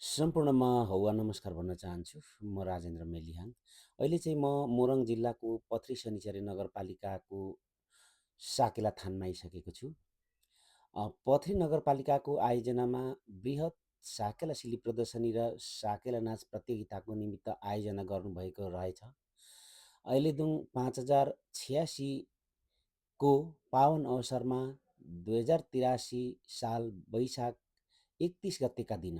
सम्पूर्णमा हौवा नमस्कार भन्न चाहन्छु। म राजेन्द्र मेलिहाङ। अहिले चाहिँ म मोरङ जिल्लाको पथरी शनिचरी नगरपालिकाको साकेला थानमा आइसकेको छु। पथरी नगरपालिकाको आयोजनामा बृहत साकेला शिली प्रदर्शनी र साकेला नाच प्रतियोगिताको निमित्त आयोजना गर्नुभएको रहेछ। अहिलेदुङ 5086 को पावन अवसरमा 2083 साल वैशाख 31 गतेका दिन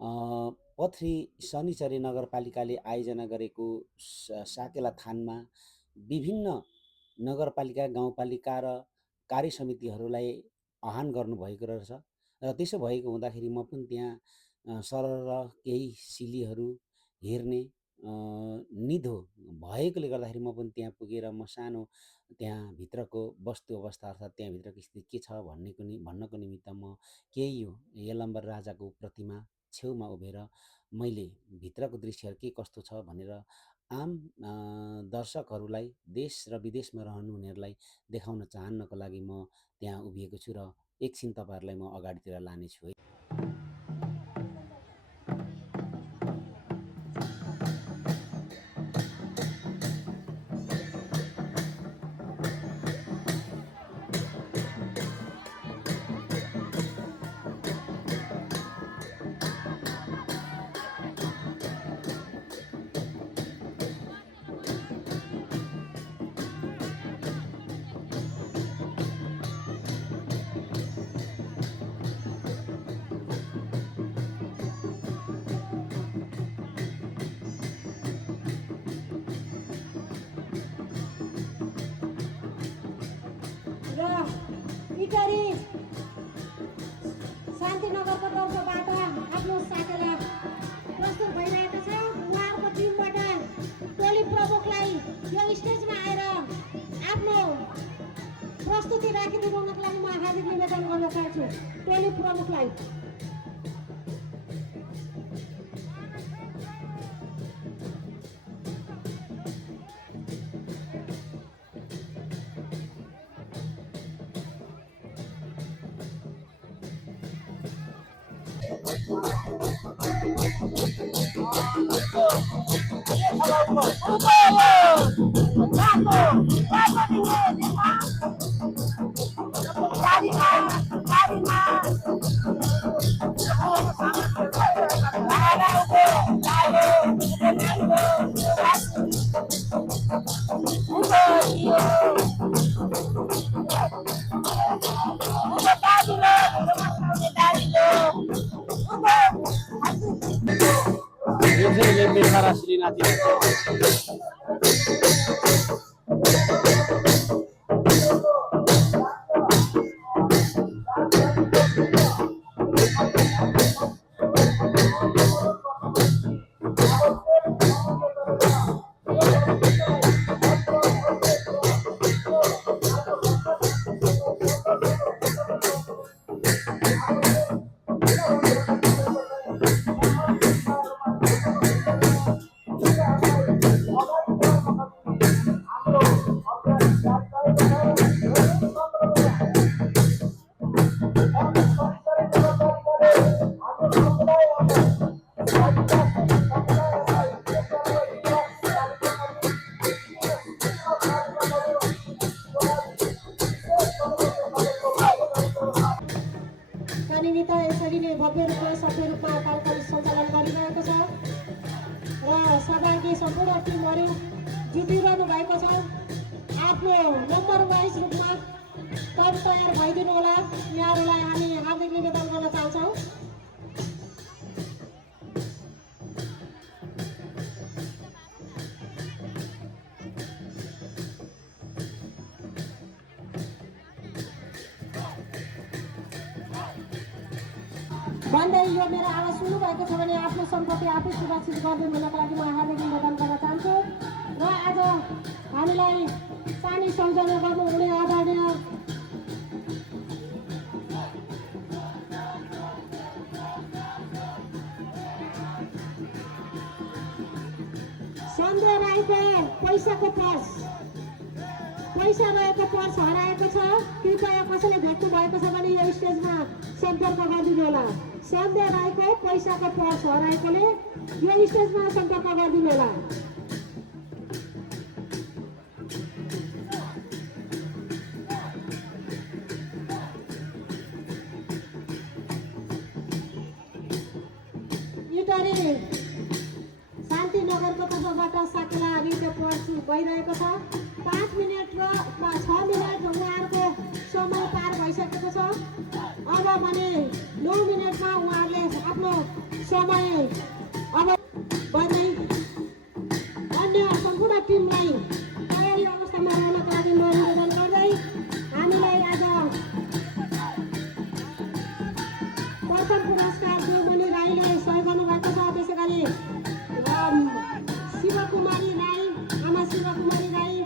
पथरी शनिचरी नगरपालिकाले आयोजना गरेको साकेला थानमा विभिन्न नगरपालिका गाउँपालिका र कार्य समितिहरूलाई आह्वान गर्नुभएको रहेछ र त्यसो भएको हुँदाखेरि म पनि त्यहाँ सरर केही सिलीहरू हेर्ने निधो भएकोले गर्दाखेरि म पनि त्यहाँ पुगेर म सानो त्यहाँभित्रको वस्तु अवस्था अर्थात् त्यहाँभित्रको स्थिति के छ भन्नको निमित्त म केही यो यलम्बर राजाको प्रतिमा छेउमा उभिएर मैले भित्रको दृश्यहरू के कस्तो छ भनेर आम दर्शकहरूलाई देश र विदेशमा रहनुहुनेहरूलाई देखाउन चाहनको लागि म त्यहाँ उभिएको छु र एकछिन तपाईँहरूलाई म अगाडितिर लानेछु है। र इटरी शान्तिनगरको तर्फबाट आफ्नो साकेला प्रस्तुत भइरहेको छ। उहाँहरूको टिमबाट टोली प्रमुखलाई यो स्टेजमा आएर आफ्नो प्रस्तुति राखिदिनु हुनको लागि म हार्दिक निवेदन गर्न चाहन्छु टोली प्रमुखलाई। निमित्त यसरी नै भव्य रूपमा सभ्य रूपमा कार्यक्रम सञ्चालन गरिरहेको छ र सहभागी सम्पूर्ण टिमहरू जुटिरहनु भएको छ। आफ्नो नम्बर वाइज रूपमा तयार भइदिनु होला। यहाँहरूलाई हामी हार्दिक निवेदन गर्न चाहन्छौँ। भन्दै यो मेरो आवाज सुन्नुभएको छ भने आफ्नो सम्पत्ति आफै सुरक्षित गरिदिनु हुनको लागि म हार्दिक निवेदन गर्न चाहन्छु। र आज हामीलाई पानी सम्झना गर्नुहुने आदरणीय सन्देह राईको पैसा रहेको पर्स हराएको छ। कृपया कसैले भेट्नु भएको छ भने यो स्टेजमा सम्पर्क गरिदिनु होला। सन्ध्या राईको पैसाको पर्स हराएकोले यो स्टेजमा सम्पर्क गरिदिनु होला। इटरी शान्तिनगरको तर्फबाट साकेला नृत्य प्रदर्शन भइरहेको छ। 5 मिनट र 6 मिनट उहाँहरूको समय पार भइसकेको छ। अब भने 9 मिनटमा उहाँहरूले आफ्नो समय अब बढ्दै अन्य सम्पूर्ण टिमलाई तयारी अवस्थामा रहनको लागि म निवेदन गर्दै हामीलाई आज प्रथम पुरस्कार देवमणि राईले सहयोग गर्नुभएको छ। त्यसै गरी शिवकुमारी राई, आमा शिवकुमारी राई,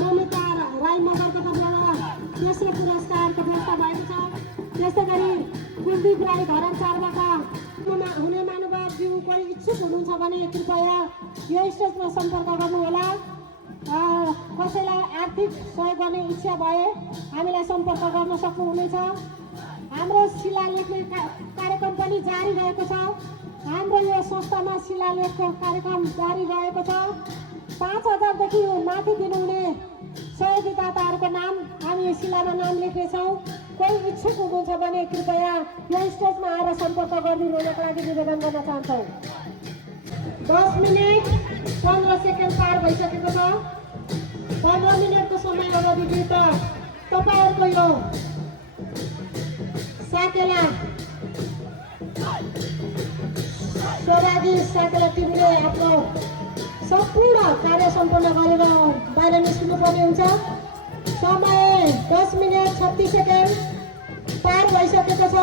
ममिता राई मगरको तर्फबाट तेस्रो पुरस्कारको व्यवस्था भएको छ। त्यस्तै गरी कुलदीप राई धरमचारबाट हुने महानुभावज्यू कोही इच्छुक हुनुहुन्छ भने कृपया यो स्टेजमा सम्पर्क गर्नुहोला। कसैलाई आर्थिक सहयोग गर्ने इच्छा भए हामीलाई सम्पर्क गर्न सक्नुहुनेछ। हाम्रो शिलालेखले कार्यक्रम पनि जारी रहेको छ। हाम्रो यो संस्थामा शिलालेखको कार्यक्रम जारी रहेको छ। 5,000 देखि माथि दिनुहुने सहयोगीदाताहरूको नाम हामी शिलामा नाम लेख्नेछौँ। कोही इच्छुक हुनुहुन्छ भने कृपया यो स्टेजमा आएर सम्पर्क गरिदिनुको लागि निवेदन गर्न चाहन्छौँ। 10 मिनट 15 सेकेन्ड पार भइसकेको छ। 15 मिनटको समय अवधिभित्र तपाईँहरूको यो साकेला सहभागी साकेला टिमले आफ्नो सम्पूर्ण कार्य सम्पन्न गरेर बाहिर निस्किनुपर्ने हुन्छ। समय 10 मिनट 36 सेकेन्ड पार भइसकेको छ।